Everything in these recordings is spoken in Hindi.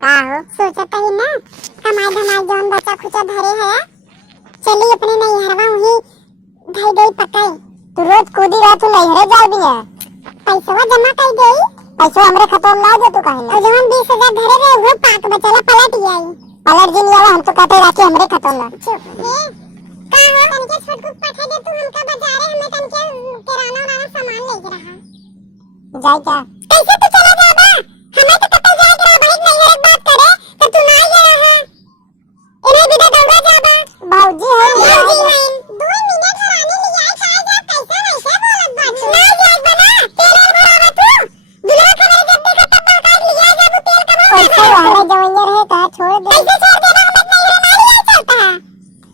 का हो सोचता ही ना कमाई धमाई जौन बचा खुचा धरे है चली अपने नहीं हरवा वही धई गई पकाई। तू रोज कूदी रहा तू नहीं हरे जाल भी है पैसा जमा कर गई पैसा हमरे खत्म ना दे तू काहे और जवन 20,000 धरे रहे वो पाक बचला पलट आई। पलट जी नहीं हम तो कहते राखी हमरे खत्म ना चुप का हो तनके छोट को पठा दे तू हमका बाजारे हमें तनके किराना वाला सामान लेके रहा जाए क्या कैसे तू चला जाबा हमें तो कतई जाए के भाई नहीं एक बात करे तो तू ना जा रहा इने बिना दौड़ा जाबा बाबूजी है बाबूजी है 2 मिनट हराने ले आए का जा कैसा वैसे बोलत बात ना जाए बना तेल भरावा तू दुल्हा का मेरे जब देखा तब का लिया जाबू तेल कमा पैसा वाला जवैया रहे कहा छोड़ दे कैसे छोड़ देना मत नहीं हमारी चलता है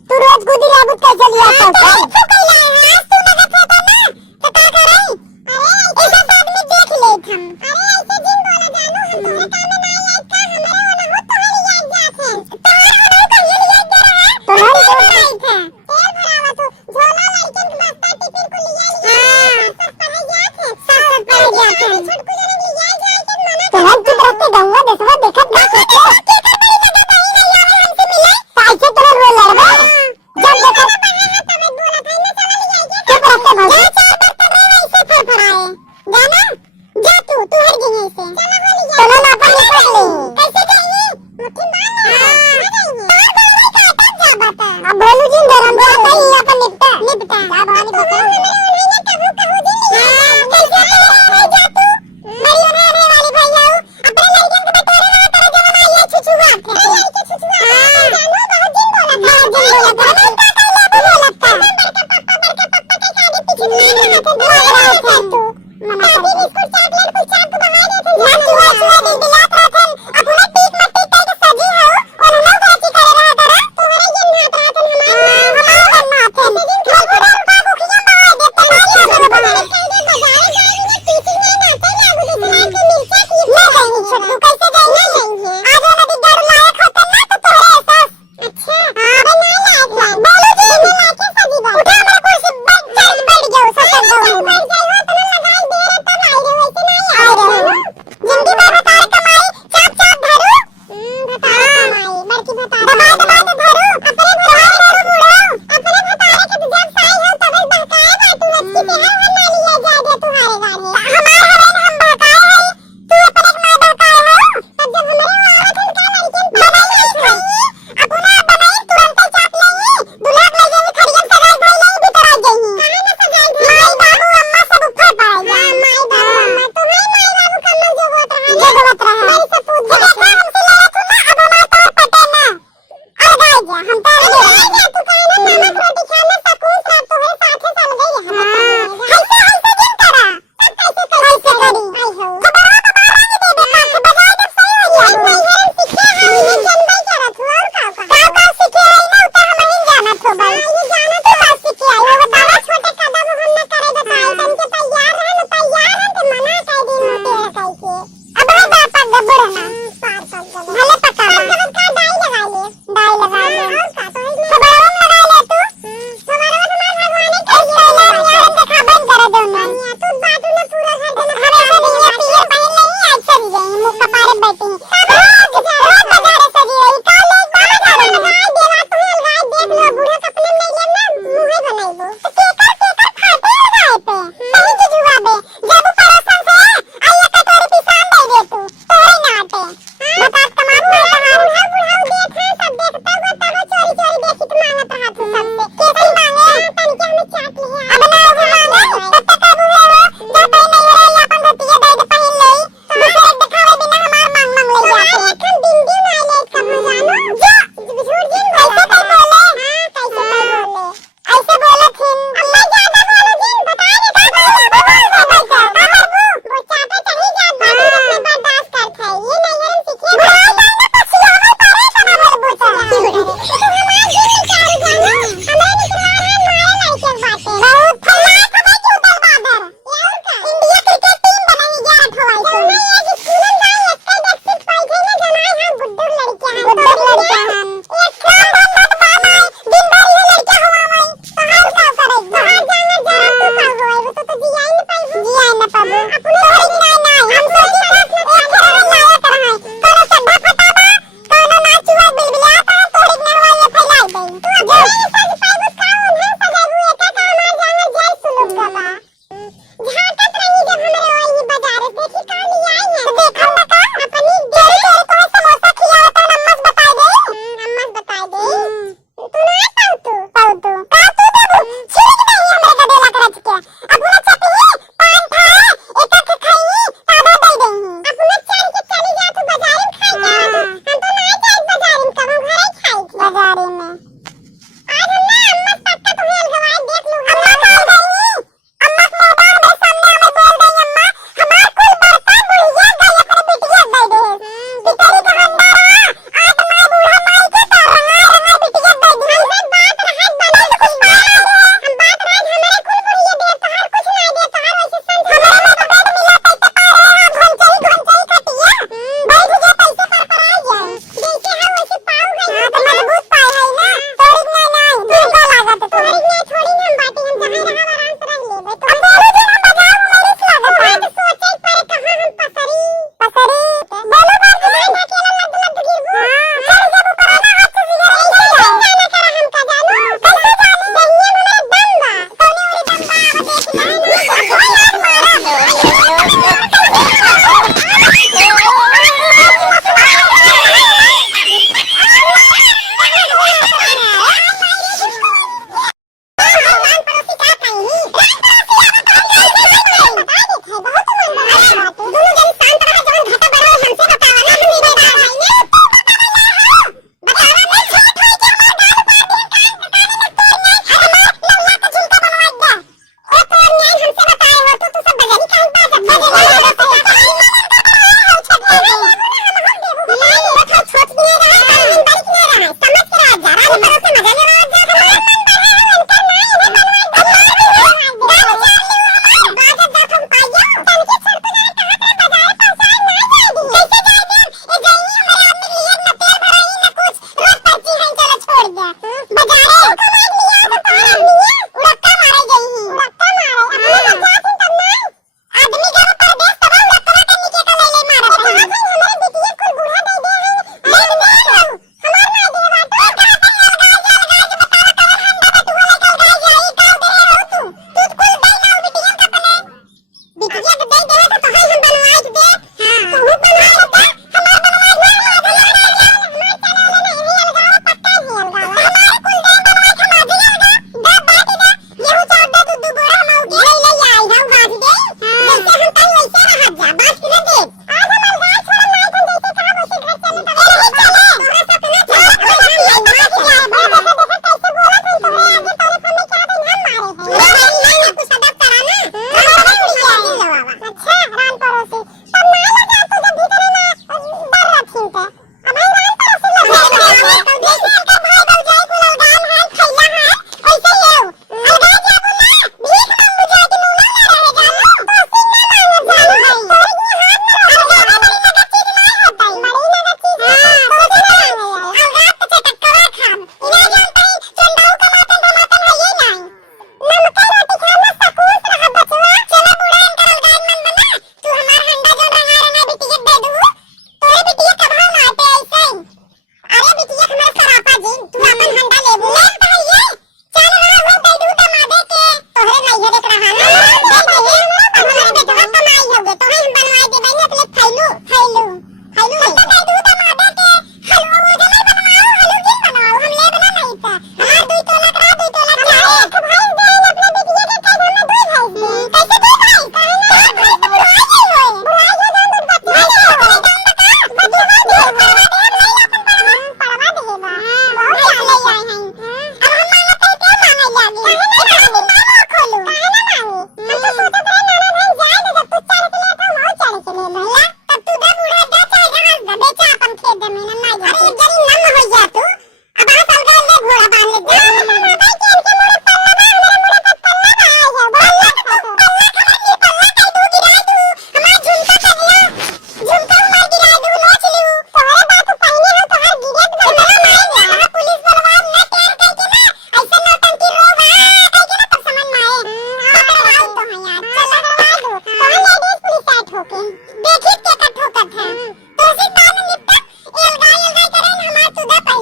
तू रोज कूदी रहा कैसे लिया पैसा तू कैला है आज तू लगा था ना तो का करे अरे ऐसा बाद में देख ले हम अरे ऐसे जिन बोला जानू हम तुम्हारे काम में ना आए का हमारे वाला हो तो हरी याद जाते तो हमारे को ये याद दे रहा है तो तेल भरावा तो झोला लड़कन के बस्ता टिफिन को लिया हां सब पढ़े जाते सब पढ़े जाते छोटकू जने लिया जाए के मना तो हम चुप रहते गंगा देसवा देखत ना सोचे कैसे तेरा रोल लड़वा जब देखो तब बोला था मैं चला लिया के चुप रहते भाई चार बर्तन में ऐसे फड़फड़ाए जाना जा तू हट गई ऐसे चला हो लिया चलो ना अपन निकल ले कैसे जाएंगे मुट्ठी मार ना जाएंगे तार बोल का तब जा बता अब बोलू जी धरम दे सही अपन निपटा निपटा क्या भवानी तो पकड़ हमें कहू कहू दिन नहीं कैसे जा तू मरियो ना आने वाली भैया अपने लड़कियों के बटोरे ना करे जब हम आइए छुछुआ के लड़के छुछुआ जानू बहुत दिन बोला था दिन बोला था बोला लगता बड़का पप्पा के साड़ी पीछे मार रहा था तू मम्मा अभी बिस्कुट चॉकलेट कुछ चाक बना देते ना तू आज दिन दिला था अपने पीठ में पीठ के सजी हो और हम लोग ऐसी करे रहा करा तुम्हारे जन नाथ रात हमारा नाथ है दिन खा खा का मुखिया मार देता है बाहर कह दे बाजार जाएंगे पीछे में नाचे लागू दूसरा के मिलता की ना जाएंगे छोटू कैसे जाएंगे आज वाला भी डर लायक होता ना तो तोरे एहसास अच्छा हां बे ना लायक बोलो जी मैं लायक सजी बात उठा मेरे कुर्सी बैठ जाओ सब जाओ बैठ जाओ तो लगाई दे रहे तब आई रहे वैसे नहीं आ रहे जिंदगी में भतार कमाई चाप चाप धरो भतार कमाई बड़की भतार दबा दबा के धरो अपने भतार धरो मुड़ो अपने भतार के जब साई हो तब बहकाए बातू अच्छी पे है ना लिया जाए दे तुम्हारे गाने हमारे हमें हम बहकाए है तू अपने मां बहकाए हो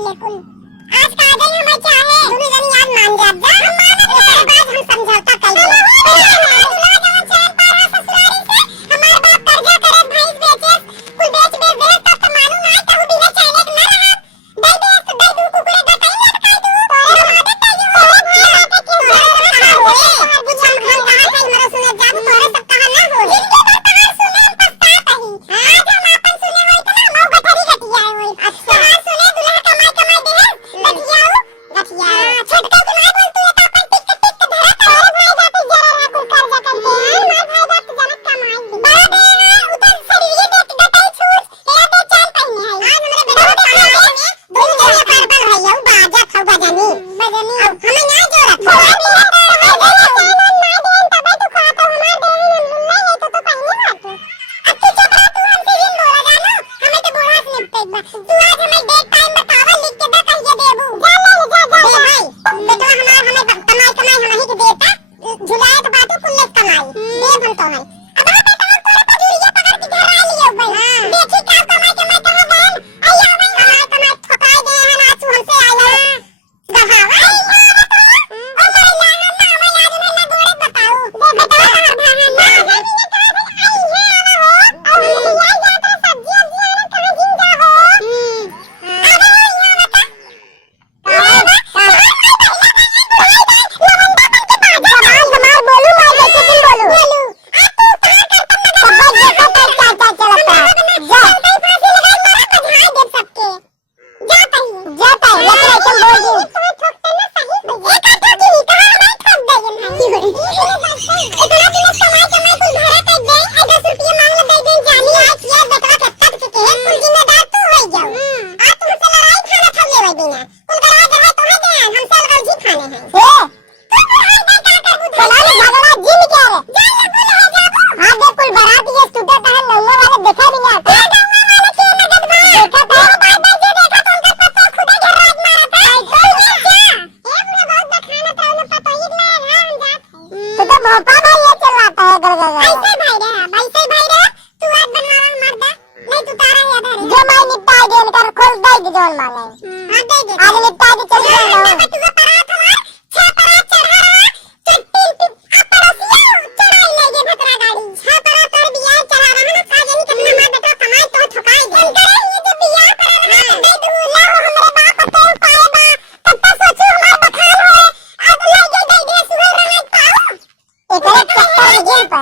कुल आज काजल हमें चाहे दुनू जनी आज मान जाब जा हम मानब एकर बाद हम समझौता कर ले दूल्हा जवन चैन पा रहा ससुरारी से हमार बाप कर्जा करत भैंस बेचे कुल बेच दे तब तो मालूम ना कहू बिना चाइने के ना रहा दई दे तो दई दू कुकुरे गटाई लटकाई दू तोरे मादत तई हो भाई आके के घर ना होए बुझम घर कहां कई मरो सुने जाब तोरे सब कहां ना हो जिंदगी भर तहार सुने हम पछतात ही आज हम अपन सुने होई त ना मौ गठरी गटिया होई अच्छा तहार सुने दुल्हा कमाई कमाई दे गटियाओ गटिया छटका के ना बोल तू एक अपन टिक टिक धरा तोरे भाई जाते जरा ना कुल कर्जा करते हैं मार भाई बात जनक कमाई बड़ा दे उधर शरीर देख गटाई छूट ए दे चाल पहिने है आज हमरे बेटा दुनिया पर बल भैया बाजा खाऊ बजनी बजनी अब हमें ना जोड़त तबे तू खाता हमार दे नहीं है तो पहिने बात अब तू चुप रह तू हमसे जिन बोला जानो हमें तो बोला से निपटे बा तू आज हमें डेट टाइम बतावा लिख के दा कहिए देबू जा ले जा जा दे भाई बेटा हमार हमें कमाई कमाई हम ही के देता जुलाई के बाद कुल ले कमाई देब हम तो है अब बेटा हम तोरे पर जुड़िया पकड़ के घर आ लियो भाई देखी का कमाई कमाई कहां गए आया भाई कमाई कमाई ठकाई दे है ना तू हमसे आया दहावा ओ मेरे लाना ना मैं आज मैं ना गोड़े बताऊं दे बेटा हमार भाई ना आई है ना हो और या जाता सब्जी कहां जिंदा हो अरे यहाँ बता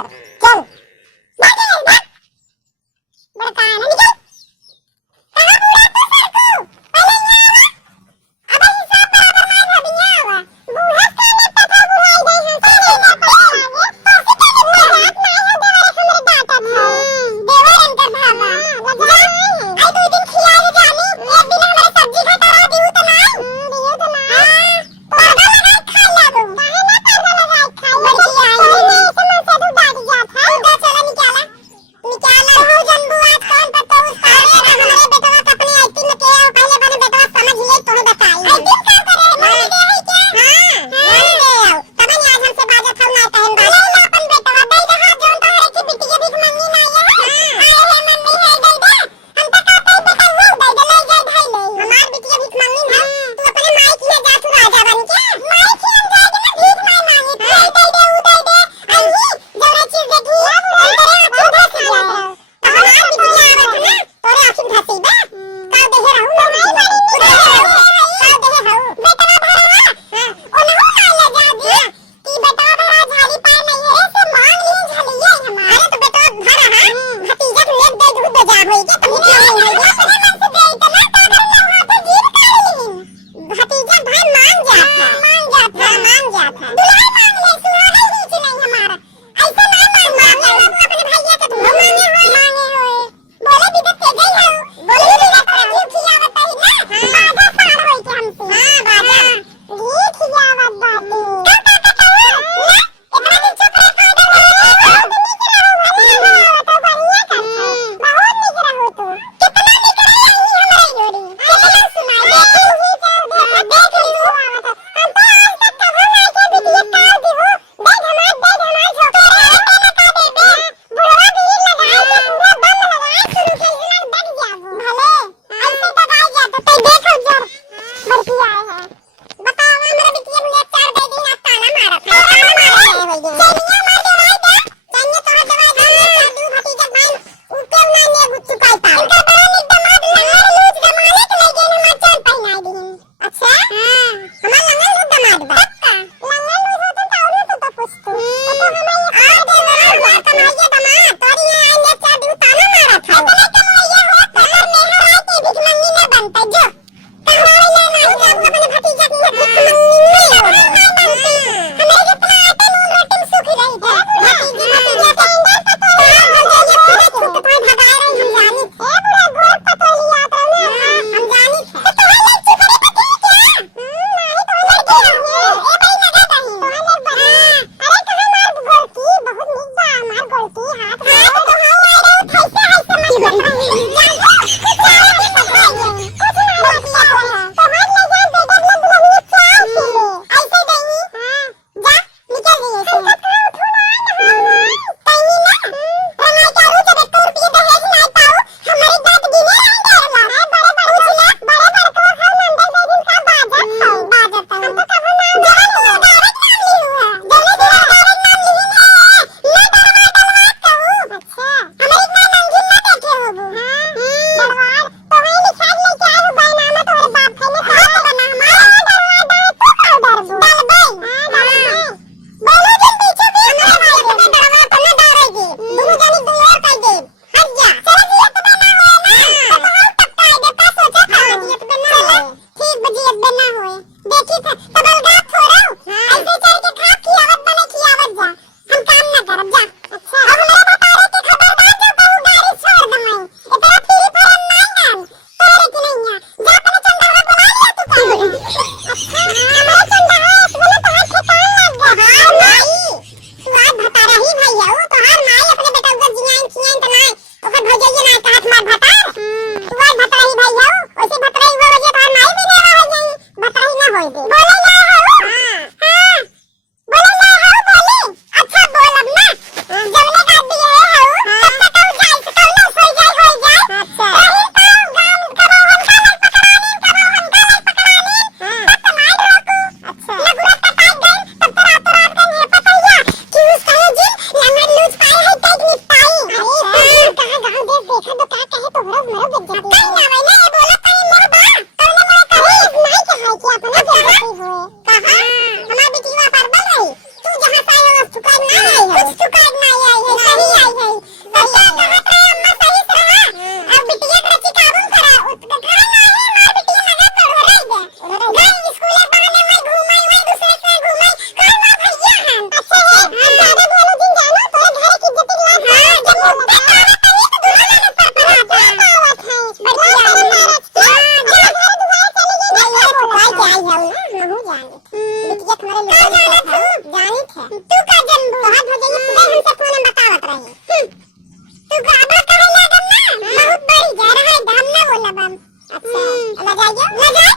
अच्छा लगाइयो लगा